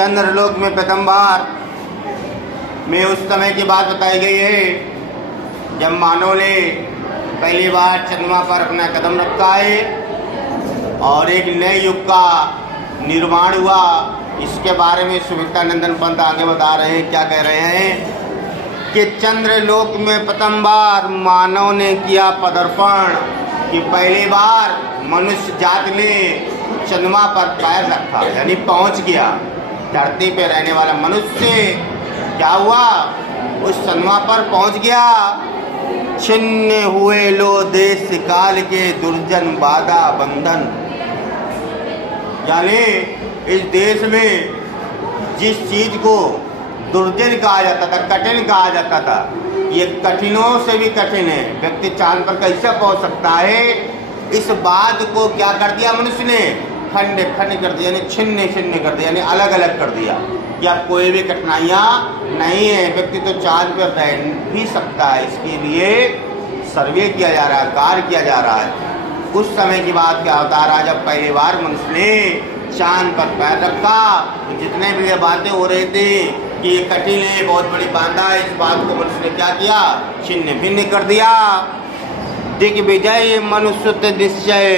चंद्रलोक में प्रथम बार में उस समय की बात बताई गई है जब मानव ने पहली बार चंद्रमा पर अपना कदम रखा है और एक नए युग का निर्माण हुआ। इसके बारे में सुमित्रानंदन पंत आगे बता रहे हैं, क्या कह रहे हैं कि चंद्रलोक में प्रथम बार मानव ने किया पदार्पण, कि पहली बार मनुष्य जात ने चंद्रमा पर पैर रखा, यानी पहुंच गया। धरती पे रहने वाला मनुष्य क्या हुआ, उस चंद्रमा पर पहुंच गया। छिन्न हुए लो देश काल के दुर्जन बाधा बंधन, यानी इस देश में जिस चीज को दुर्जन कहा जाता था, कठिन कहा जाता था, ये कठिनों से भी कठिन है। व्यक्ति चांद पर कैसे पहुंच सकता है, इस बात को क्या कर दिया मनुष्य ने, खंड खंड कर दिया, यानी छिन्न छिन्न कर दिया, यानी अलग अलग कर दिया कि अब कोई भी कठिनाइयाँ नहीं है। व्यक्ति तो चांद पर रह भी सकता है, इसके लिए सर्वे किया जा रहा है, कार्य किया जा रहा है। उस समय की बात क्या होता रहा, जब पहली बार मनुष्य ने चांद पर पैर रखा, जितने भी ये बातें हो रही थी कि ये कठिन है, बहुत बड़ी बाधा है, इस बात को मनुष्य ने क्या किया, छिन्न भिन्न कर दिया। दिग्विजय मनुष्य निश्चय,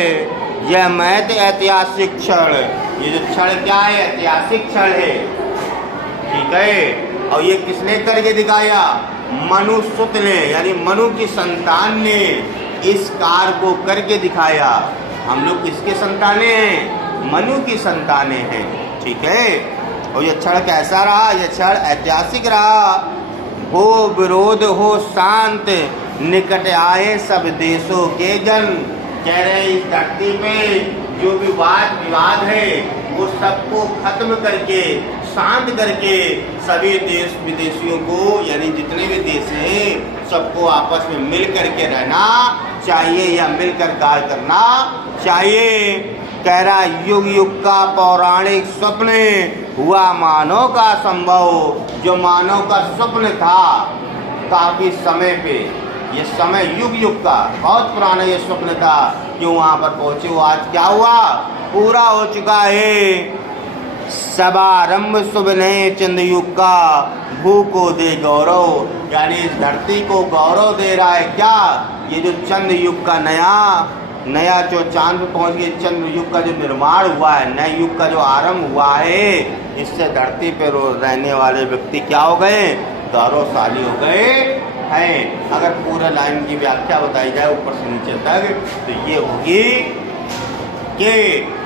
यह महत ऐतिहासिक क्षण, ये जो क्षण क्या है, ऐतिहासिक क्षण है, ठीक है। और ये किसने करके दिखाया, मनुष्य ने, यानी मनु की संतान ने इस कार्य को करके दिखाया। हम लोग किसके संतानें हैं, मनु की संतानें हैं, ठीक है। और ये क्षण कैसा रहा, ये क्षण ऐतिहासिक रहा। हो विरोध हो शांत, निकट आए सब देशों के जन। कह रहे इस धरती पे जो भी वाद विवाद है वो सबको खत्म करके, शांत करके सभी देश विदेशियों को, यानी जितने भी देश हैं सबको आपस में मिल करके रहना चाहिए या मिलकर कार्य करना चाहिए। कह रहा युग युग का पौराणिक स्वप्न हुआ मानव का संभव, जो मानव का स्वप्न था काफी समय पे, ये समय युग युग का बहुत पुराना ये स्वप्न था कि वहाँ पर पहुँचे, वो आज क्या हुआ, पूरा हो चुका है। सभारंभ शुभ नए चंद्र युग का, भू को दे गौरव, यानी इस धरती को गौरव दे रहा है क्या, ये जो चंद्र युग का नया जो चांद पे पहुंच गए, चंद्र युग का जो निर्माण हुआ है, नए युग का जो आरंभ हुआ है, इससे धरती पे रहने वाले व्यक्ति क्या हो गए, गौरवशाली हो गए हैं। अगर पूरा लाइन की व्याख्या बताई जाए ऊपर से नीचे तक तो ये होगी कि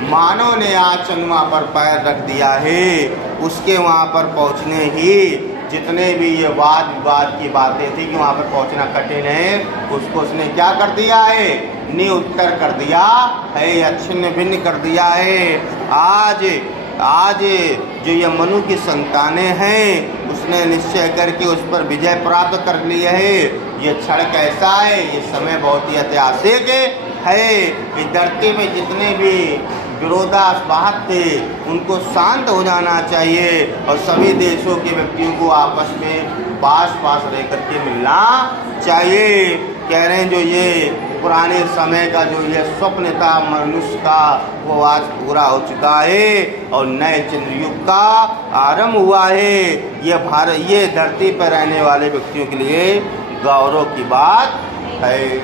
मानव ने आज चंद्रमा पर पैर रख दिया है, उसके वहाँ पर पहुँचने ही जितने भी ये वाद विवाद की बातें थी कि वहाँ पर पहुँचना कठिन है, उसको उसने क्या कर दिया है, निरुत्तर कर दिया है या छिन्न भिन्न कर दिया है। आज जो ये मनु की संतानें हैं उसने निश्चय करके उस पर विजय प्राप्त कर ली है। ये क्षण कैसा है, ये समय बहुत ही ऐतिहासिक है। इस धरती में जितने भी विरोधाभास थे उनको शांत हो जाना चाहिए और सभी देशों के व्यक्तियों को आपस में पास रह करके मिलना चाहिए। कह रहे हैं जो ये पुराने समय का जो ये स्वप्न था मनुष्य का, वो आज पूरा हो चुका है और नए चंद्र युग का आरंभ हुआ है। ये धरती पर रहने वाले व्यक्तियों के लिए गौरव की बात है।